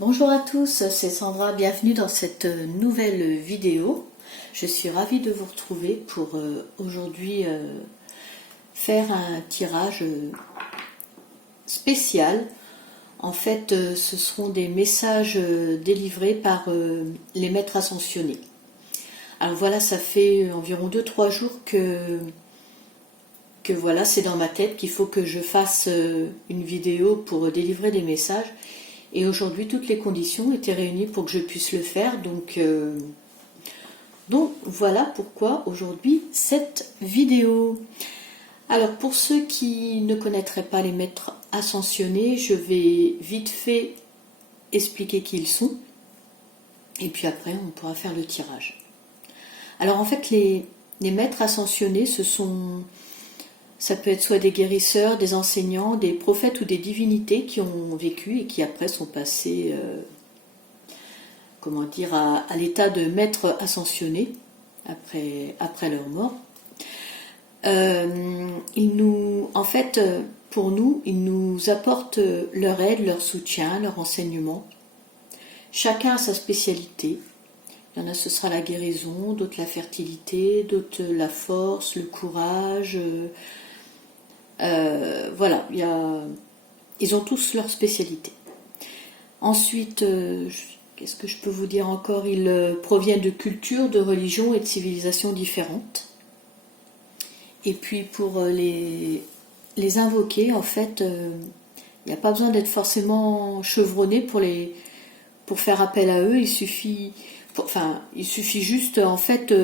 Bonjour à tous, c'est Sandra, bienvenue dans cette nouvelle vidéo. Je suis ravie de vous retrouver pour aujourd'hui faire un tirage spécial. En fait, ce seront des messages délivrés par les maîtres ascensionnés. Alors voilà, ça fait environ 2-3 jours que voilà, c'est dans ma tête qu'il faut que je fasse une vidéo pour délivrer des messages. Et aujourd'hui, toutes les conditions étaient réunies pour que je puisse le faire. Donc voilà pourquoi aujourd'hui cette vidéo. Alors pour ceux qui ne connaîtraient pas les maîtres ascensionnés, je vais vite fait expliquer qui ils sont. Et puis après, on pourra faire le tirage. Alors en fait, les maîtres ascensionnés, ça peut être soit des guérisseurs, des enseignants, des prophètes ou des divinités qui ont vécu et qui après sont passés à l'état de maîtres ascensionnés après leur mort. Pour nous, ils nous apportent leur aide, leur soutien, leur enseignement. Chacun a sa spécialité. Il y en a, ce sera la guérison, d'autres la fertilité, d'autres la force, le courage. Voilà, ils ont tous leur spécialité. Ensuite, qu'est-ce que je peux vous dire encore? Ils proviennent de cultures, de religions et de civilisations différentes. Et puis pour les invoquer, en fait, il n'y a pas besoin d'être forcément chevronné pour faire appel à eux. Il suffit juste en fait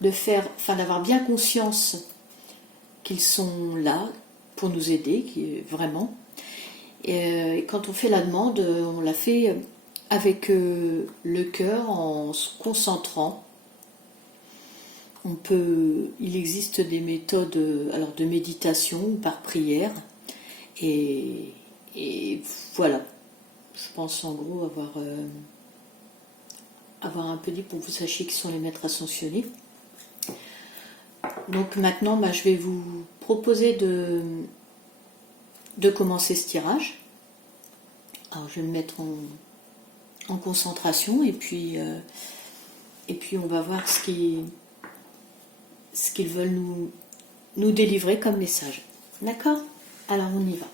d'avoir bien conscience qu'ils sont là pour nous aider, vraiment. Et quand on fait la demande, on la fait avec le cœur, en se concentrant. Il existe des méthodes de méditation ou par prière. Et voilà, je pense en gros avoir un peu dit pour que vous sachiez qui sont les maîtres ascensionnés. Donc maintenant, je vais vous proposer de commencer ce tirage. Alors je vais me mettre en concentration et puis on va voir ce qu'ils veulent nous délivrer comme message. D'accord? Alors on y va.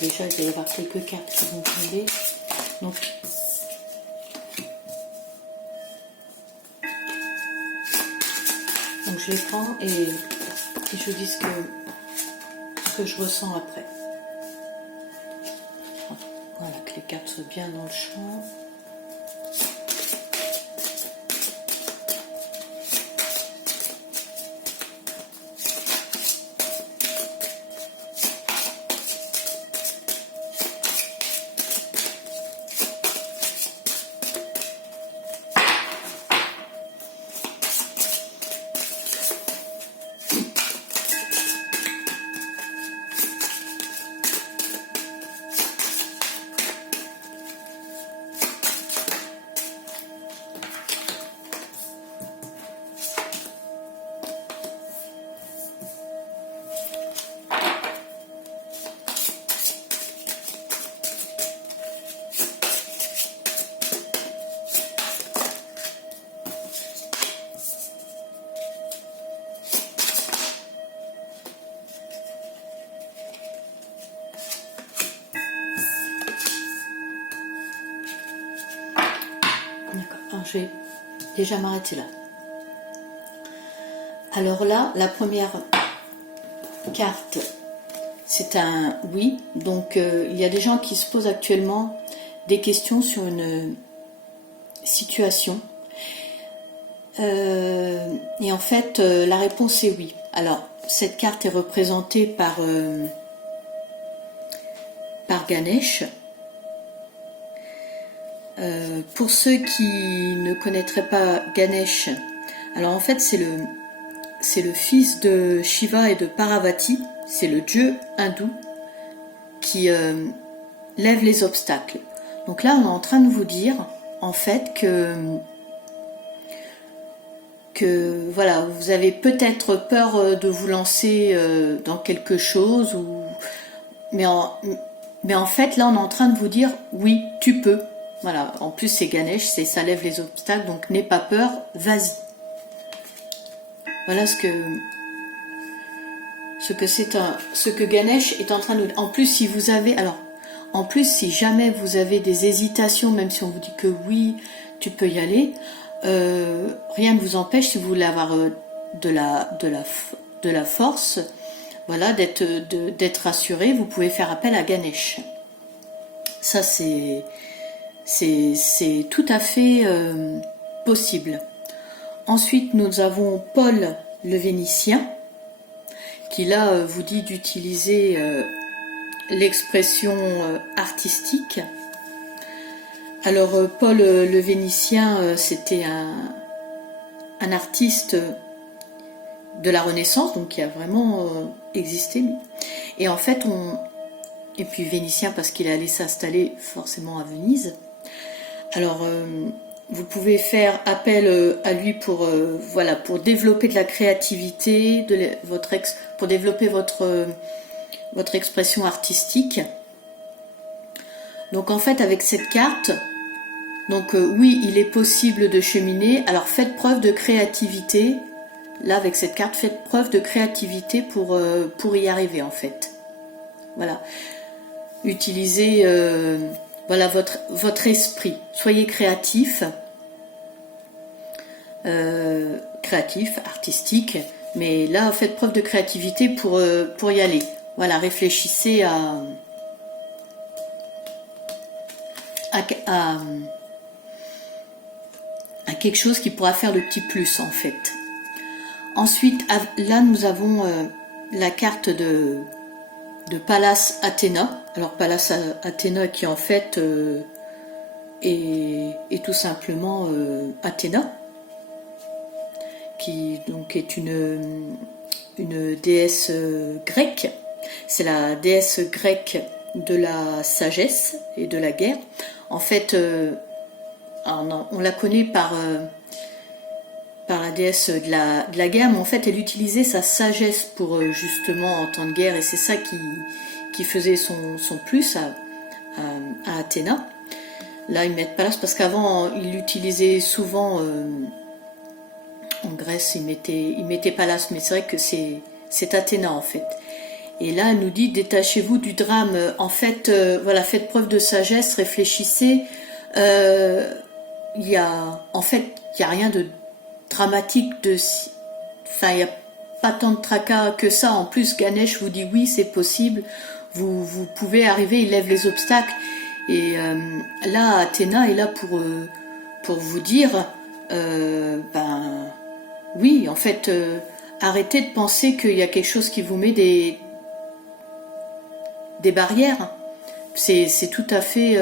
Déjà, il va y avoir quelques cartes qui vont tomber. Donc je les prends et je dis ce que je ressens après. Voilà, que les cartes soient bien dans le champ. Je vais déjà m'arrêter là. Alors là, la première carte, c'est un oui. Donc il y a des gens qui se posent actuellement des questions sur une situation. Et en fait, la réponse est oui. Alors, cette carte est représentée par Ganesh. Pour ceux qui ne connaîtraient pas Ganesh, alors en fait c'est le fils de Shiva et de Parvati, c'est le dieu hindou qui lève les obstacles. Donc là on est en train de vous dire en fait que voilà, vous avez peut-être peur de vous lancer dans quelque chose, mais en fait là on est en train de vous dire oui, tu peux. Voilà, en plus c'est Ganesh, ça lève les obstacles, donc n'aie pas peur, vas-y. Voilà ce que Ganesh est en train de nous dire. En plus si jamais vous avez des hésitations, même si on vous dit que oui, tu peux y aller, rien ne vous empêche, si vous voulez avoir de la force, voilà, d'être rassuré, vous pouvez faire appel à Ganesh. Ça c'est tout à fait possible. Ensuite, nous avons Paul le Vénitien, qui là vous dit d'utiliser l'expression artistique. Alors, Paul le Vénitien, c'était un artiste de la Renaissance, donc qui a vraiment existé. Et en fait, et puis Vénitien parce qu'il est allé s'installer forcément à Venise. Alors, vous pouvez faire appel à lui pour développer de la créativité, pour développer votre expression artistique. Donc en fait, avec cette carte, oui, il est possible de cheminer. Alors faites preuve de créativité. Là, avec cette carte, faites preuve de créativité pour y arriver en fait. Voilà. Utilisez votre esprit. Soyez créatif, artistique, mais là faites preuve de créativité pour y aller. Voilà, réfléchissez à quelque chose qui pourra faire le petit plus en fait. Ensuite, là nous avons la carte de Pallas Athéna. Alors Pallas Athéna qui en fait est tout simplement Athéna, qui donc est une déesse grecque. C'est la déesse grecque de la sagesse et de la guerre. En fait, on la connaît par la déesse de la guerre, mais en fait elle utilisait sa sagesse pour justement en temps de guerre, et c'est ça qui faisait son plus à Athéna. Là ils mettent Pallas parce qu'avant ils l'utilisaient souvent en Grèce, ils mettaient Pallas, mais c'est vrai que c'est Athéna en fait. Et là elle nous dit détachez-vous du drame, en fait faites preuve de sagesse, réfléchissez, il y a rien de dramatique, il n'y a pas tant de tracas que ça. En plus Ganesh vous dit oui, c'est possible, vous pouvez arriver, il lève les obstacles. Et là Athéna est là pour vous dire oui, en fait arrêtez de penser qu'il y a quelque chose qui vous met des barrières. C'est tout à fait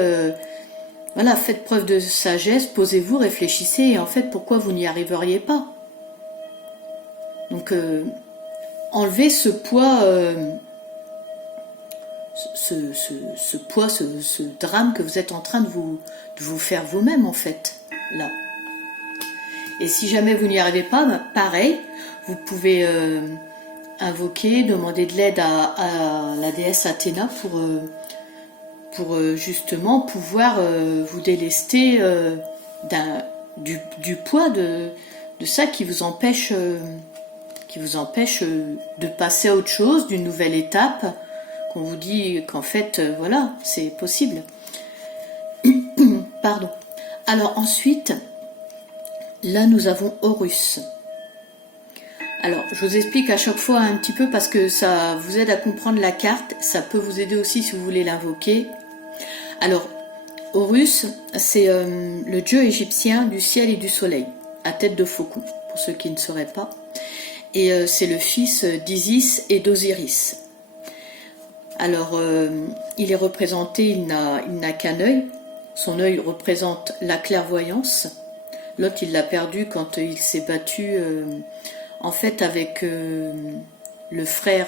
faites preuve de sagesse, posez-vous, réfléchissez, et en fait pourquoi vous n'y arriveriez pas. Donc enlevez ce poids, ce drame que vous êtes en train de vous faire vous-même en fait là. Et si jamais vous n'y arrivez pas, pareil, vous pouvez invoquer, demander de l'aide à la déesse Athéna pour justement pouvoir vous délester du poids de ça qui vous empêche de passer à autre chose, d'une nouvelle étape, qu'on vous dit qu'en fait c'est possible. Pardon. Alors ensuite, là nous avons Horus. Alors je vous explique à chaque fois un petit peu parce que ça vous aide à comprendre la carte, ça peut vous aider aussi si vous voulez l'invoquer. Alors Horus, c'est le dieu égyptien du ciel et du soleil, à tête de faucon, pour ceux qui ne sauraient pas. Et c'est le fils d'Isis et d'Osiris. Alors il est représenté, il n'a qu'un œil, son œil représente la clairvoyance. L'autre, il l'a perdu quand il s'est battu en fait avec le frère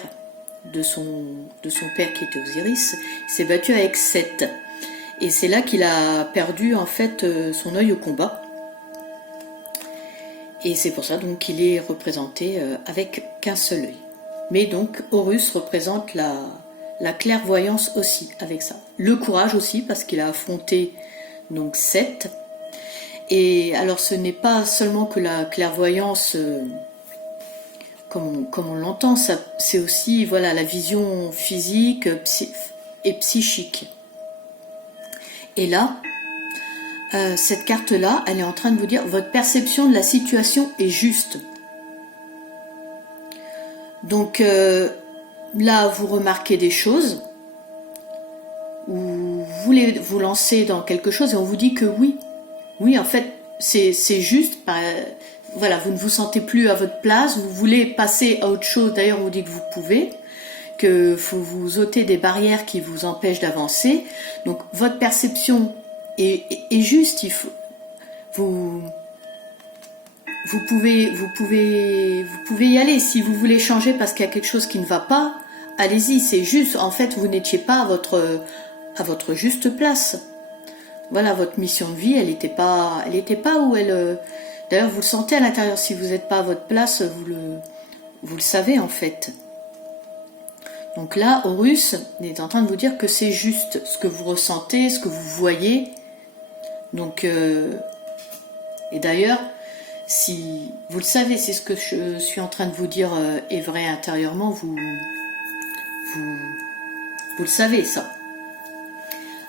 de son père qui était Osiris. Il s'est battu avec Seth. Et c'est là qu'il a perdu en fait son œil au combat. Et c'est pour ça donc qu'il est représenté avec qu'un seul œil. Mais donc Horus représente la clairvoyance aussi avec ça. Le courage aussi parce qu'il a affronté donc Seth. Et alors ce n'est pas seulement que la clairvoyance comme on l'entend, c'est aussi voilà, la vision physique et psychique. Et là, cette carte-là, elle est en train de vous dire votre perception de la situation est juste. Donc là, vous remarquez des choses, ou vous voulez vous lancer dans quelque chose et on vous dit que oui. Oui, en fait, c'est juste. Voilà, vous ne vous sentez plus à votre place, vous voulez passer à autre chose. D'ailleurs, on vous dit que vous pouvez, que faut vous ôter des barrières qui vous empêchent d'avancer. Donc, votre perception est juste. Vous pouvez y aller. Si vous voulez changer parce qu'il y a quelque chose qui ne va pas, allez-y. C'est juste. En fait, vous n'étiez pas à votre juste place. Voilà, votre mission de vie, elle n'était pas où elle. D'ailleurs, vous le sentez à l'intérieur. Si vous n'êtes pas à votre place, vous le savez en fait. Donc là, Horus est en train de vous dire que c'est juste ce que vous ressentez, ce que vous voyez. Donc, et d'ailleurs, si vous le savez, c'est ce que je suis en train de vous dire est vrai intérieurement, vous le savez ça.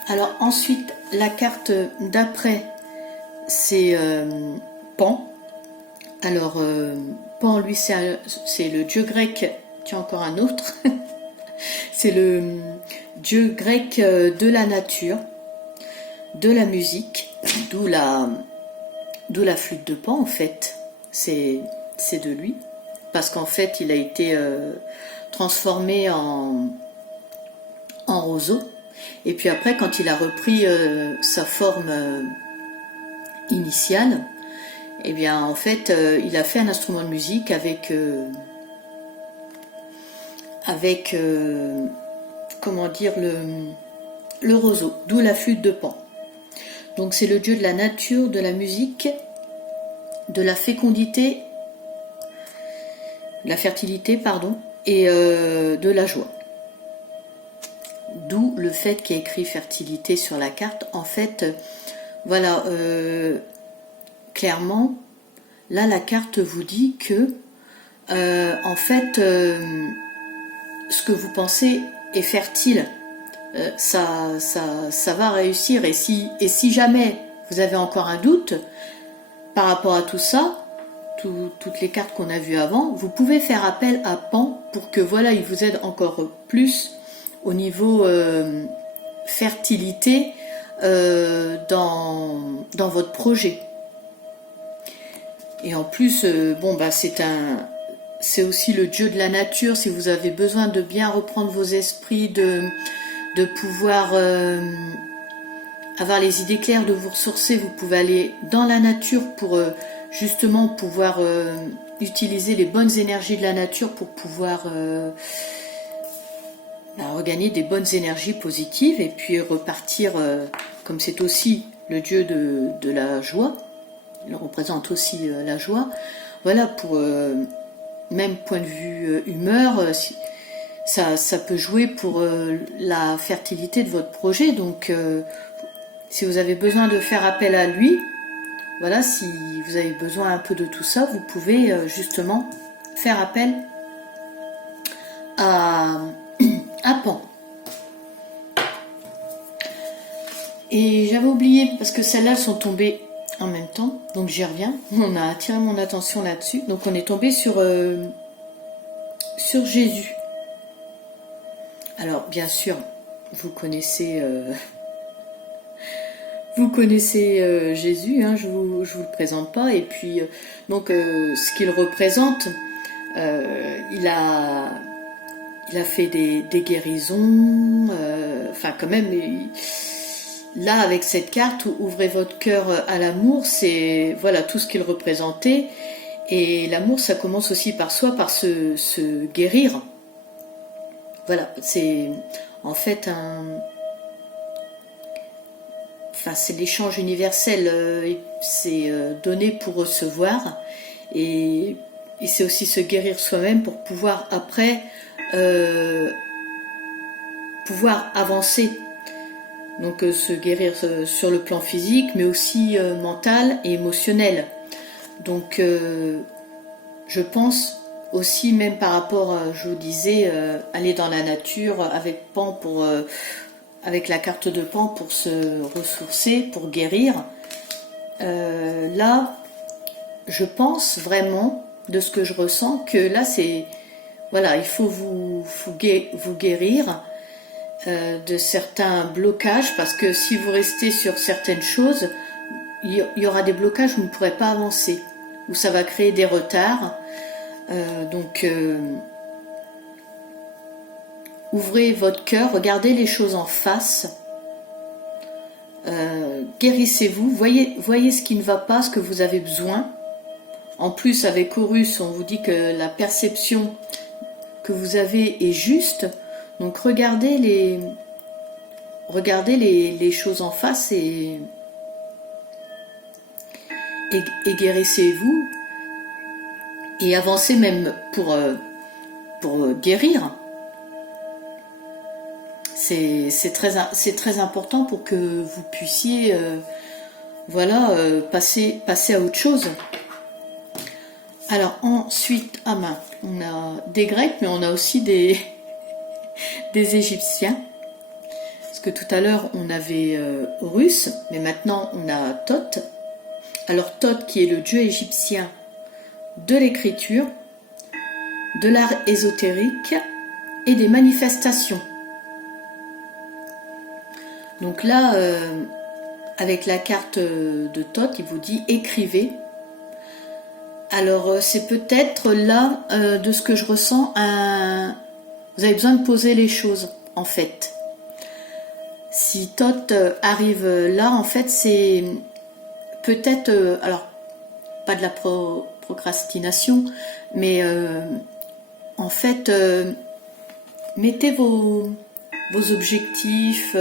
Alors ensuite, la carte d'après, c'est Pan. Alors Pan, lui, c'est le dieu grec. Tiens, encore un autre. C'est le dieu grec de la nature, de la musique, d'où la flûte de Pan en fait. C'est de lui, parce qu'en fait, il a été transformé en roseau. Et puis après, quand il a repris sa forme initiale, eh bien en fait, il a fait un instrument de musique avec comment dire, le roseau, d'où la flûte de Pan. Donc c'est le dieu de la nature, de la musique, de la fécondité, de la fertilité, pardon, et de la joie. D'où le fait qu'il y ait écrit fertilité sur la carte. En fait, voilà, clairement, là la carte vous dit que, en fait, ce que vous pensez est fertile. Ça va réussir. Et si jamais vous avez encore un doute par rapport à tout ça, toutes les cartes qu'on a vues avant, vous pouvez faire appel à Pan pour que voilà, il vous aide encore plus au niveau fertilité dans votre projet. Et en plus, c'est aussi le dieu de la nature. Si vous avez besoin de bien reprendre vos esprits, de pouvoir avoir les idées claires, de vous ressourcer, vous pouvez aller dans la nature pour justement pouvoir utiliser les bonnes énergies de la nature pour pouvoir regagner des bonnes énergies positives et puis repartir, comme c'est aussi le dieu de la joie, il représente aussi la joie, voilà, pour même point de vue humeur, ça peut jouer pour la fertilité de votre projet. Donc si vous avez besoin de faire appel à lui, voilà, si vous avez besoin un peu de tout ça, vous pouvez justement faire appel à Pan. Et j'avais oublié, parce que celles-là sont tombées en même temps, donc j'y reviens. On a attiré mon attention là-dessus. Donc on est tombé sur Jésus. Alors bien sûr, vous connaissez Jésus, hein, je vous le présente pas. Et puis ce qu'il représente, il a fait des guérisons, enfin quand même là, avec cette carte, ouvrez votre cœur à l'amour, c'est voilà tout ce qu'il représentait. Et l'amour, ça commence aussi par soi, par se guérir. Voilà, c'est en fait c'est l'échange universel, c'est donner pour recevoir, et c'est aussi se guérir soi-même pour pouvoir après pouvoir avancer. Donc se guérir sur le plan physique, mais aussi mental et émotionnel. Donc je pense aussi, même par rapport, je vous disais, aller dans la nature avec Pan avec la carte de Pan pour se ressourcer, pour guérir. Là, je pense vraiment, de ce que je ressens, que là c'est voilà, il faut vous guérir de certains blocages, parce que si vous restez sur certaines choses, il y aura des blocages, vous ne pourrez pas avancer, ou ça va créer des retards. Donc ouvrez votre cœur, regardez les choses en face, guérissez-vous, voyez ce qui ne va pas, ce que vous avez besoin. En plus, avec Horus, on vous dit que la perception que vous avez est juste. Donc regardez les choses en face et guérissez-vous. Et avancez même pour guérir. C'est très important pour que vous puissiez passer à autre chose. Alors ensuite, on a des Grecs, mais on a aussi des Égyptiens. Parce que tout à l'heure, on avait Horus, mais maintenant, on a Thoth. Alors Thoth, qui est le dieu égyptien de l'écriture, de l'art ésotérique et des manifestations. Donc là, avec la carte de Thoth, il vous dit écrivez. Alors c'est peut-être là, de ce que je ressens, vous avez besoin de poser les choses, en fait. Si Thoth arrive là, en fait, c'est peut-être, alors pas de la procrastination, mais en fait, mettez vos objectifs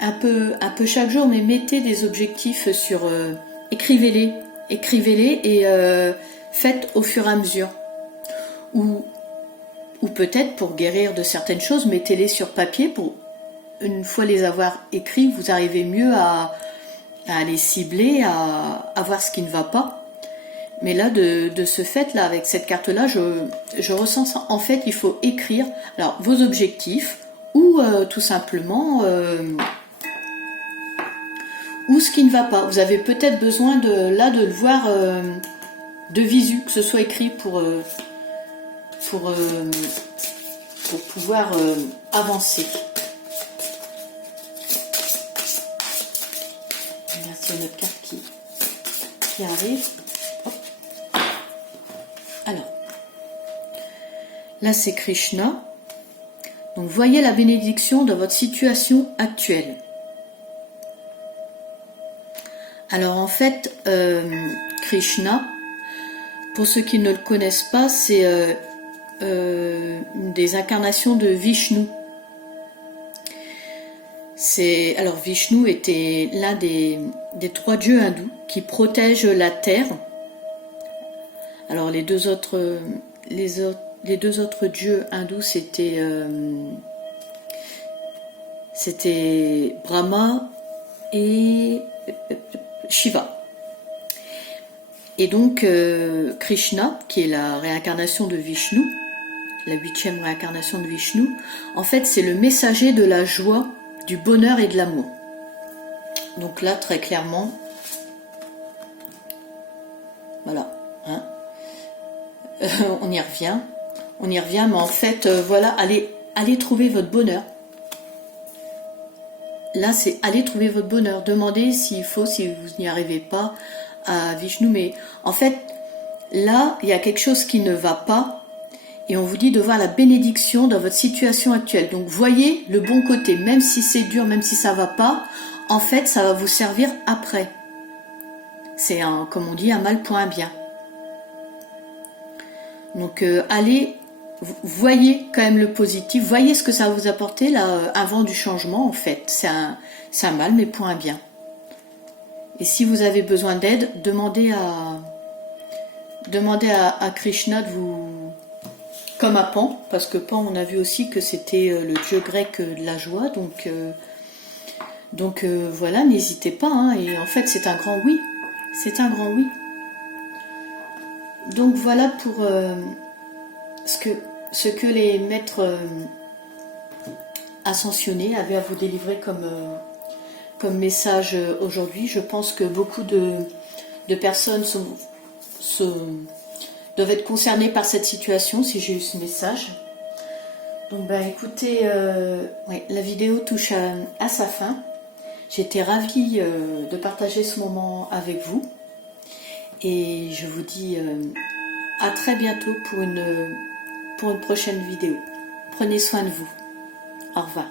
un peu chaque jour, mais mettez des objectifs sur... écrivez-les et faites au fur et à mesure. Ou peut-être pour guérir de certaines choses, mettez-les sur papier pour, une fois les avoir écrits, vous arrivez mieux à les cibler, à voir ce qui ne va pas. Mais là, de ce fait, là, avec cette carte-là, je ressens ça. En fait, il faut écrire alors, vos objectifs ou tout simplement ou ce qui ne va pas. Vous avez peut-être besoin de le voir de visu, que ce soit écrit pour pouvoir avancer. Là, c'est une autre carte qui arrive. Hop. Alors, là c'est Krishna. Donc voyez la bénédiction dans votre situation actuelle. Alors en fait, Krishna, pour ceux qui ne le connaissent pas, c'est une des incarnations de Vishnu. Alors Vishnu était l'un des 3 dieux hindous qui protègent la terre. Alors les deux autres dieux hindous, c'était Brahma et Shiva. Et donc Krishna, qui est la réincarnation de Vishnu, la 8e réincarnation de Vishnu, en fait c'est le messager de la joie, du bonheur et de l'amour. Donc là, très clairement, voilà, hein. On y revient, mais en fait, voilà, allez trouver votre bonheur. Là, c'est aller trouver votre bonheur. Demandez s'il faut, si vous n'y arrivez pas, à Vishnu. Mais en fait, là, il y a quelque chose qui ne va pas. Et on vous dit de voir la bénédiction dans votre situation actuelle. Donc voyez le bon côté, même si c'est dur, même si ça va pas, en fait ça va vous servir après. C'est comme on dit, un mal pour un bien. Donc allez, voyez quand même le positif, voyez ce que ça va vous apporter là, un vent du changement en fait. C'est un mal mais pour un bien. Et si vous avez besoin d'aide, demandez à Krishna de vous... Comme à Pan, parce que Pan, on a vu aussi que c'était le dieu grec de la joie, donc voilà, n'hésitez pas, hein, et en fait c'est un grand oui, c'est un grand oui. Donc voilà pour ce que les maîtres ascensionnés avaient à vous délivrer comme message aujourd'hui. Je pense que beaucoup de personnes doivent être concernées par cette situation si j'ai eu ce message. Donc ben écoutez, ouais, la vidéo touche à sa fin. J'étais ravie de partager ce moment avec vous et je vous dis à très bientôt pour une prochaine vidéo. Prenez soin de vous. Au revoir.